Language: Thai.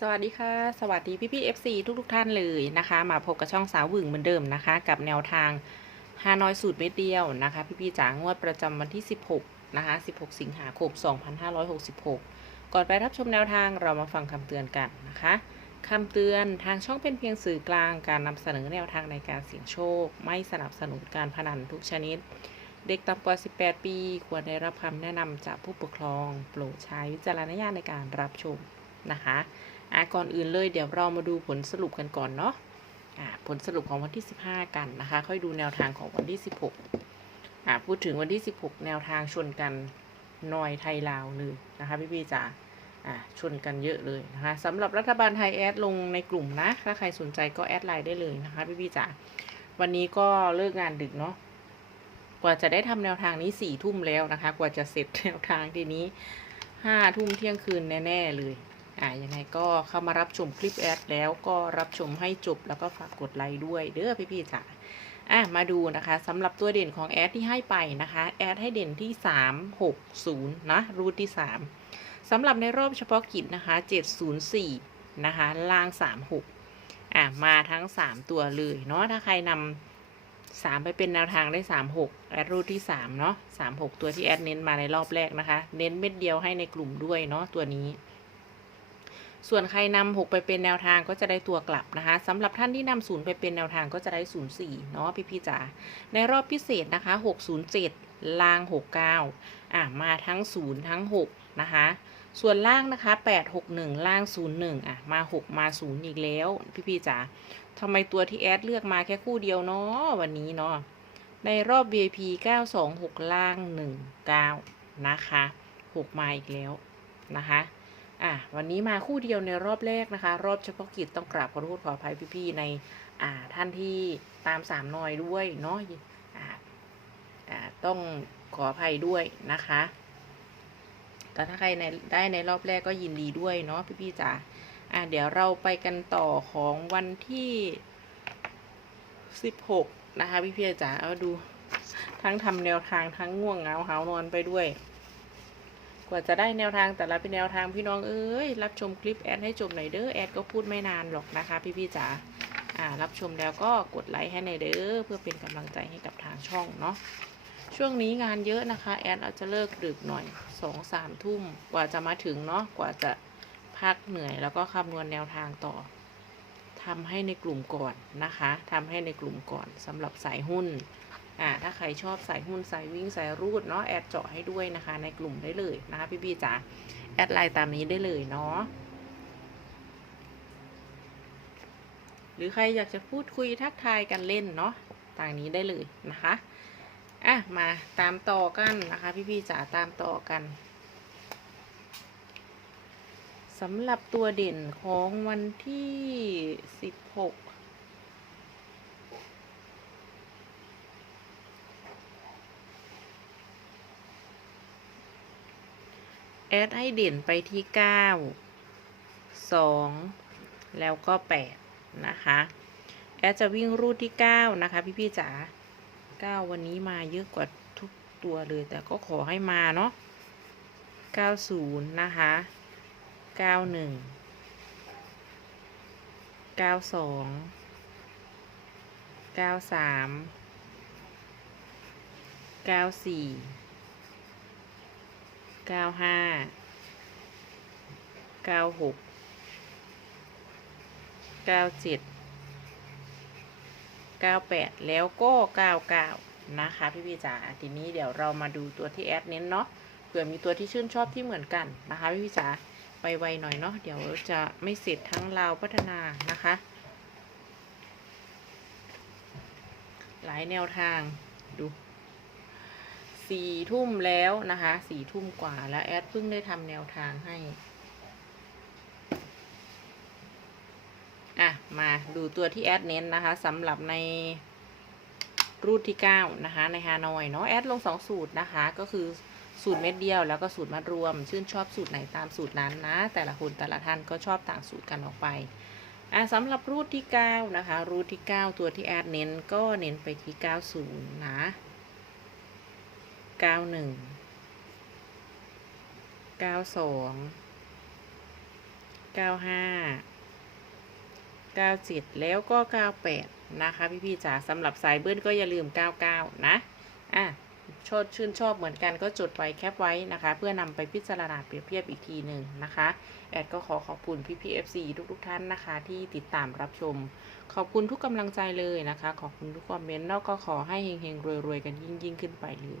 สวัสดีค่ะ สวัสดีพี่พี่ๆ FC ทุกทุกท่านเลยนะคะ มาพบกับช่องสาวหวึงเหมือนเดิมนะคะ กับแนวทางฮานอยสูตรเม็ดเดียวนะคะ พี่พี่จ๋างวดประจำวันที่ 16 นะคะ 16 สิงหาคม 2566 ก่อนไปรับชมแนวทางเรามาฟังคำเตือนกันนะคะคำเตือนทางช่องเป็นเพียงสื่อกลางการนำเสนอแนวทางในการเสี่ยงโชค ไม่สนับสนุนการพนันทุกชนิด เด็กต่ำกว่า 18 ปี ควรได้รับคำแนะนำจากผู้ปกครอง โปรดใช้วิจารณญาณในการรับชมนะคะ อะก่อนอื่นเลยเดี๋ยวเรามาดูผลสรุปกันก่อนเนาะอะผลสรุปของวันที่ 15 กันนะคะ ค่อยดูแนวทางของวันที่ 16อะพูดถึงวันที่ 16 แนวทางชนกันนอยไทยลาวเลยนะคะ พี่พี่จ๋าอะชนกันเยอะเลยนะคะสำหรับรัฐบาลไทยแอดลงในกลุ่มนะถ้าใครสนใจก็แอดไลน์ได้เลยนะคะ พี่พี่จ๋าวันนี้ก็เลิกงานดึกเนาะกว่าจะได้ทำแนวทางนี้สี่ทุ่มแล้วนะคะ กว่าจะเสร็จแนวทางทีนี้ห้าทุ่มเที่ยงคืนแน่ ๆ เลย อ่ายังไงก็เข้ามารับชมคลิปแอดแล้วก็รับชมให้จบแล้วก็ฝากกดไลค์ด้วยเด้อพี่ๆจ๋าอะมาดูนะคะสำหรับตัวเด่นของแอดที่ให้ไปนะคะแอดให้เด่นที่ 3 6 0 นะรูทที่ 3สำหรับในรอบเฉพาะกิจนะคะ 704 นะคะล่าง 36 อะมาทั้ง 3 ตัวเลยเนาะถ้าใครนำ3 ไปเป็นแนวทางได้ 36 แอดรูทที่ 3 เนาะ36 ตัวที่แอดเน้นมาในรอบแรกนะคะ เน้นเม็ดเดียวให้ในกลุ่มด้วยเนาะตัวนี้ ส่วนใครนำหกไปเป็นแนวทางก็จะได้ตัวกลับนะคะสำหรับท่านที่นำศูนย์ไปเป็นแนวทางก็จะได้ศูนย์สี่เนาะพี่พี่จ๋าในรอบพิเศษนะคะหกศูนย์เจ็ดล่างหกเก้าอะมาทั้งศูนย์ทั้งหกนะคะส่วนล่างนะคะแปดหกหนึ่งล่างศูนย์หนึ่งอะ มาหกมาศูนย์อีกแล้ว พี่พี่จ๋าทำไมตัวที่แอดเลือกมาแค่คู่เดียวเนาะวันนี้เนาะ ในรอบ VIP 926 ล่าง 19 นะคะ 6 มาอีกแล้วนะคะ อะวันนี้มาคู่เดียวในรอบแรกนะคะ รอบเฉพาะกิจต้องกราบขอโทษขออภัยพี่ๆในอ่าท่านที่ตามสามนอยด้วยเนาะอ่าอ่าต้องขออภัยด้วยนะคะแต่ถ้าใครในได้ในรอบแรกก็ยินดีด้วยเนาะพี่ๆจ๋าอะเดี๋ยวเราไปกันต่อของวันที่สิบหกนะคะพี่ๆจ๋าเอาดูทั้งทำแนวทางทั้งง่วงเหงาหานอนไปด้วย กว่าจะได้แนวทางแต่ละเป็นแนวทางพี่น้องเอ้ยรับชมคลิปแอดให้จบหน่อยเด้อแอดก็พูดไม่นานหรอกนะคะ พี่ๆจ๋าอ่ารับชมแล้วก็กดไลค์ให้ในอยเด้อเพื่อเป็นกำลังใจให้กับทางช่องเนาะช่วงนี้งานเยอะนะคะแอดอาจจะเลิกดึกหน่อยสองสามทุ่มกว่าจะมาถึงเนาะกว่าจะพักเหนื่อยแล้วก็คำนวณแนวทางต่อทำให้ในกลุ่มก่อนนะคะทำให้ในกลุ่มก่อนสำหรับสายหุ้น อ่าถ้าใครชอบสายหุ้นสายวิ่งสายรูดเนาะแอดเจาะให้ด้วยนะคะ ในกลุ่มได้เลยนะคะพี่ๆจ๋าแอดไลน์ตามนี้ได้เลยเนาะหรือใครอยากจะพูดคุยทักทายกันเล่นเนาะต่างนี้ได้เลยนะคะอะมาตามต่อกันนะคะ พี่ๆจ๋าตามต่อกันสำหรับตัวเด่นของวันที่ 16 แอดให้เด่นไปที่เก้าสองแล้วก็แปดนะคะ แอดจะวิ่งรูดที่เก้านะคะ พี่ๆจ๋าเก้าวันนี้มาเยอะกว่าทุกตัวเลย แต่ก็ขอให้มาเนาะเก้าศูนย์นะคะเก้าหนึ่ง เก้าห้าเก้าหกเก้าเจ็ดเก้าแปดแล้วก็เก้าเก้านะคะพี่พี่จ๋าทีนี้เดี๋ยวเรามาดูตัวที่แอดเน้นเนาะเผื่อมีตัวที่ชื่นชอบที่เหมือนกันนะคะพี่พี่จ๋าไปไวหน่อยเนาะเดี๋ยวจะไม่เสร็จทั้งเราวพัฒนานะคะ หลายแนวทางดู สี่ทุ่มแล้วนะคะสี่ทุ่มกว่าแล้วแอดเพิ่งได้ทำแนวทางให้ อะ มาดูตัวที่แอดเน้นนะคะสำหรับในรูทที่9นะคะ ในฮานอยเนาะแอดลง2สูตรนะคะ ก็คือสูตรเม็ดเดียวแล้วก็สูตรมัดรวม ชื่นชอบสูตรไหนตามสูตรนั้นนะ แต่ละคนแต่ละท่านก็ชอบต่างสูตรกันออกไปอะสำหรับรูทที่ 9 นะคะ รูทที่ 9 ตัวที่แอดเน้นก็เน้นไปที่ 90 นะ เก้าหนึ่งเก้าสองเก้าห้าเก้าเจ็ดแล้วก็เก้าแปดนะคะ พี่ๆจ๋าสำหรับสายเบิ้ลก็อย่าลืมเก้าเก้านะอะชอบชื่นชอบเหมือนกันก็จดไว้แคปไว้นะคะ เพื่อนำไปพิจารณาเปรียบเทียบอีกทีหนึ่งนะคะ แอดก็ขอขอบคุณพี่พีเอฟซีทุกๆท่านนะคะ ที่ติดตามรับชม ขอบคุณทุกกำลังใจเลยนะคะ ขอบคุณทุกคอมเมนต์แล้วก็ขอให้เฮงๆรวยๆกันยิ่งๆ ขึ้นไปเลย